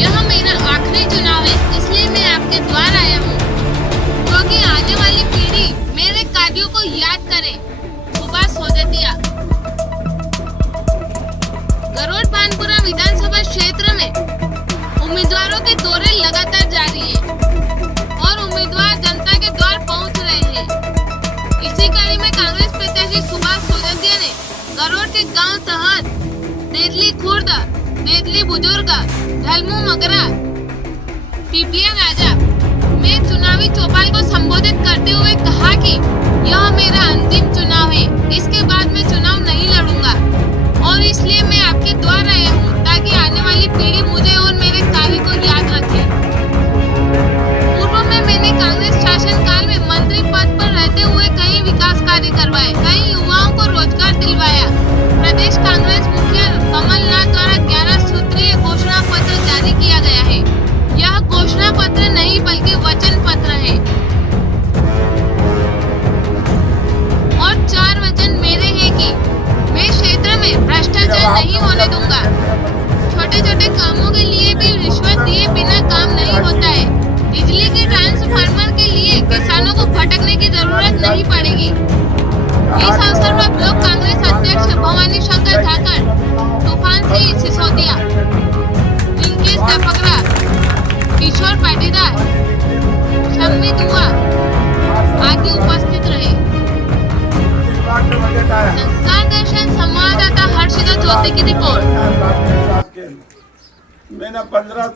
यह मेरा आखिरी चुनाव है, इसलिए मैं आपके द्वार आया हूँ, क्योंकि आने वाली पीढ़ी मेरे कार्यों को याद करे। सुभाष सोजतिया। गरुड़ बानपुरा विधानसभा क्षेत्र में उम्मीदवारों के दौरे लगातार जारी है और उम्मीदवार जनता के द्वार पहुंच रहे हैं। इसी कड़ी में कांग्रेस प्रत्याशी सुभाष सोजतिया ने गरुड़ के गांव तहत नेदली खुर्द, नेदली बुजुर्ग, झलमू मगरा, पीपलिया राजा में चुनावी चौपाल को संबोधित करते हुए कहा कि यह मेरा अंतिम चुनाव है, इसके बाद मैं चुनाव नहीं लड़ूंगा और इसलिए मैं आपके द्वार आया हूँ ताकि आने वाली पीढ़ी मुझे और मेरे कार्य को याद रखे। पूर्व में मैंने कांग्रेस शासन काल में मंत्री पद पर रहते हुए कई विकास कार्य करवाए, कई युवाओं को रोजगार दिलवाया। प्रदेश कांग्रेस मुखिया कमलनाथ द्वारा 11 सूत्रीय घोषणा पत्र जारी किया गया है। यह घोषणा पत्र नहीं बल्कि वचन पत्र है और 4 वचन मेरे हैं कि मैं क्षेत्र में भ्रष्टाचार नहीं होने दूंगा। छोटे छोटे कामों के लिए भी रिश्वत दिए बिना काम नहीं होता है। बिजली के ट्रांसफार्मर के लिए किसानों को भटकने की जरूरत नहीं पड़ेगी। इस अवसर पर ब्लॉक कांग्रेस अध्यक्ष भवानी शंकर ठाकर, तूफान सिंह सिसोदिया, रिंकेश दपकरा, किशोर पाटीदार, शम्मी दुआ आदि उपस्थित रहे। संस्कार दर्शन संवाददाता हर्षिता चौधरी की रिपोर्ट। मैंने 15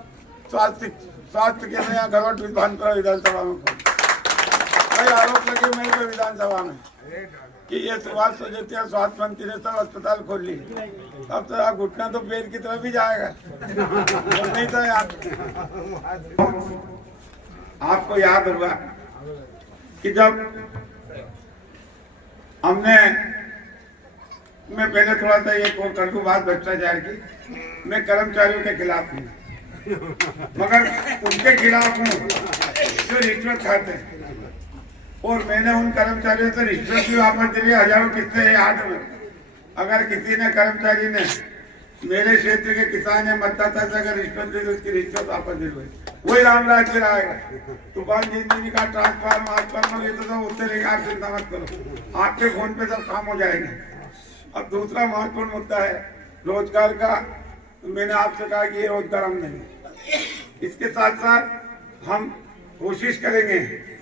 स्वास्थ्य केंद्र यहाँ गरुड़ बानपुरा विधानसभा में कई आरोप लगे मेरे पे विधानसभा में कि ये सुभाष सोजतिया स्वास्थ्य मंत्री ने सब अस्पताल खोल ली। अब तो आप घुटना तो पैर की तरफ ही जाएगा और नहीं तो यार आपको याद होगा कि जब मैं पहले थोड़ा सा ये कर दूं बात भ्रष्टाचार की, मैं कर्मचारियों के खिलाफ हूँ मगर उनके खिलाफ हूँ जो रिश्वत खाते हैं और मैंने उन कर्मचारियों से रिश्वत भी वापस दिली। हजारों किस्से याद में अगर किसी ने कर्मचारी ने मेरे क्षेत्र के किसान या मतदाता से अगर रिश्वत ली तो उसकी रिश्वत वापस दिलवाई, वही रामराज फिर आएगा। तूफान जी का ट्रांसफार्मर ये तो सब उससे लेकर आप चिंता मत करो, आपके फोन पे सब काम हो जाएंगे। अब दूसरा महत्वपूर्ण मुद्दा है रोजगार का। मैंने आपसे कहा कि ये रोजगार हम नहीं, इसके साथ साथ हम कोशिश करेंगे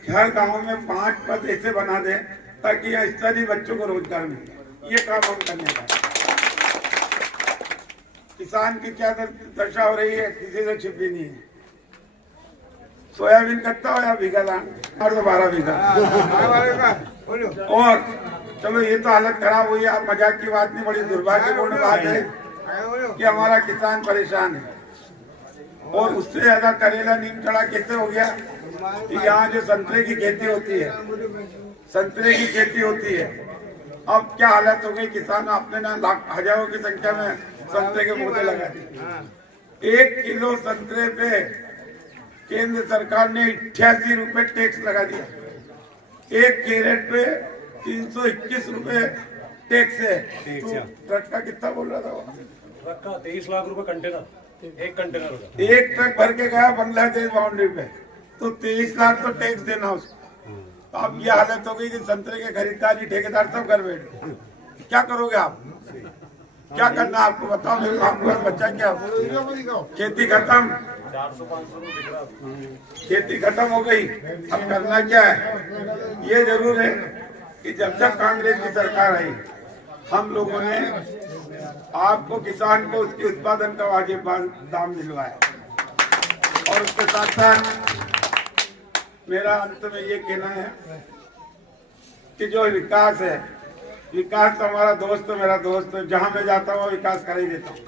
हर गांव में 5 पद ऐसे बना दें ताकि स्थानीय बच्चों को रोजगार मिले। ये काम हम करने का। किसान की क्या दशा हो रही है किसी से छिपी नहीं है। सोयाबीन कट्टा हो या बीघा लान और 12 बीघा और चलो ये तो हालत खराब हुई है। अब मजाक की बात नहीं, बड़ी दुर्भाग्यपूर्ण बात है कि हमारा किसान परेशान है और उससे ज्यादा करेला नीम चढ़ा कैसे हो गया कि यहाँ जो संतरे की खेती होती है, संतरे की खेती होती है, अब क्या हालत हो गई। किसान अपने ना हजारों की संख्या में संतरे के पौधे लगा दिए। 1 किलो संतरे पे केंद्र सरकार ने 88 रुपए टैक्स लगा दिया। 1 कैरेट पे 321 रुपए टैक्स है। तो ट्रक का कितना बोल रहा था? ट्रक का 23 लाख रुपए कंटेनर, एक कंटेनर होगा। एक ट्रक भर के गया बांग्लादेश बाउंड्री पे, तो 23 लाख तो टैक्स देना उसको। तो अब ये हालत हो गई कि संतरे के खरीदारी ठेकेदार सब घर बैठे। क्या करोगे आप? क्या करना आपको बताओ। आपको बच्चा क्या खेती खत्म, 400-500 खेती खत्म हो गई। अब करना क्या है? ये जरूर है कि जब तक कांग्रेस की सरकार आई हम लोगों ने आपको किसान को उसके उत्पादन का वाजिब दाम दिलवाया और उसके साथ साथ मेरा अंत में ये कहना है कि जो विकास है, विकास तो हमारा दोस्त है, मेरा दोस्त है, जहां मैं जाता हूँ विकास कर ही देता हूँ।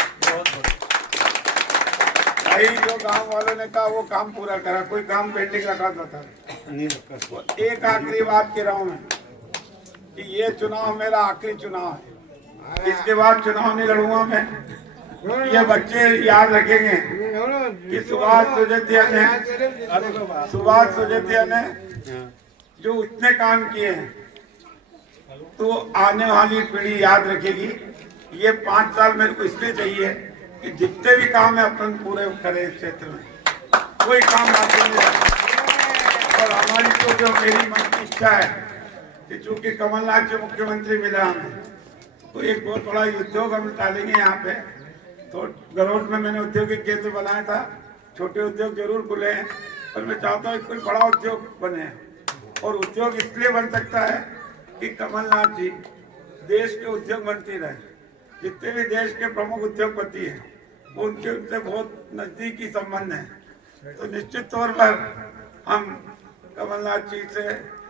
भाई जो गांव वालों ने कहा वो काम पूरा करा, कोई काम पेंडिंग रखा था नहीं रखा। एक आखिरी बात कह रहा हूँ मैं कि ये चुनाव मेरा आखिरी चुनाव है, इसके बाद चुनाव नहीं लड़ूंगा मैं। ये बच्चे याद रखेंगे कि सुभाष सोजतिया ने जो इतने काम किए हैं तो आने वाली पीढ़ी याद रखेगी। ये 5 साल मेरे को इसलिए चाहिए कि जितने भी काम है अपन पूरे करें इस क्षेत्र में, कोई काम बाकी नहीं रहे। और हमारी तो जो मेरी मन की इच्छा है कि चूंकि कमलनाथ जो मुख्यमंत्री मिला हमें, तो एक बहुत बड़ा उद्योग हम डालेंगे यहाँ पे। तो गरोड़ में मैंने औद्योगिक केंद्र बनाया था, छोटे उद्योग जरूर खुले हैं, पर मैं चाहता हूँ कोई बड़ा उद्योग बने। और उद्योग इसलिए बन सकता है कि कमलनाथ जी देश के उद्योग मंत्री रहे। जितने भी देश के प्रमुख उद्योगपति हैं वो उनसे बहुत नजदीकी संबंध है। तो निश्चित तौर पर हम कमलनाथ जी से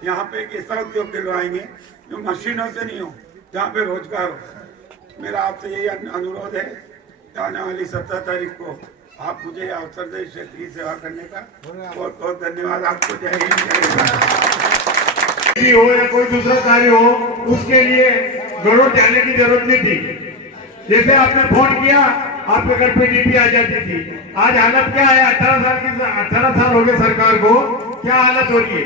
यहाँ पे एक ऐसा उद्योग दिलवाएंगे जो मशीनों से नहीं हो, जहाँ पे रोजगार हो। मेरा आपसे यही अनुरोध है, आने वाली 17 तारीख को आप मुझे अवसर दें क्षेत्र की सेवा करने का। बहुत बहुत धन्यवाद आपको। जय हिंद, जय भारत। हो या कोई दूसरा कार्य हो, उसके लिए गरुड़ जाने की जरूरत नहीं थी। जैसे आपने फोन किया, आपके घर पे डीपी आ जाती थी। आज हालत क्या है? 18 साल हो गए सरकार को, क्या हालत हो रही है?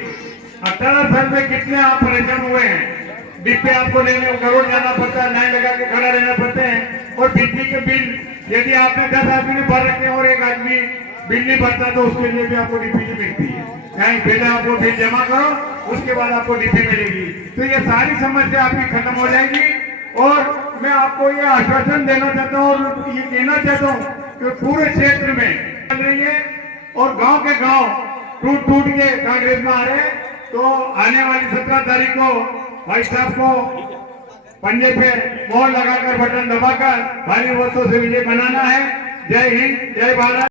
18 साल में कितने आप परेशान हुए हैं। डीपी आपको लेने गरुड़ जाना पड़ता है, लाइन लगा के खड़ा रहना पड़ते हैं। और बिजली के बिल यदि आपने 10 आदमी ने भर रखे हैं और एक आदमी बिल नहीं भरता, तो उसके लिए भी आपको डीपी नहीं मिलती है। कहीं पहले आपको बिल जमा करो, उसके बाद आपको डीपी मिलेगी। तो ये सारी समस्या आपकी खत्म हो जाएगी। और मैं आपको ये आश्वासन देना चाहता हूँ और ये कहना चाहता हूँ कि पूरे क्षेत्र में चल रही है और गांव के गांव टूट टूट के कांग्रेस में आ रहे हैं। तो आने वाली 17 तारीख को भाई साहब को पंजे पे मोहर लगाकर बटन दबाकर भारी वोटों से विजय बनाना है। जय हिंद, जय भारत।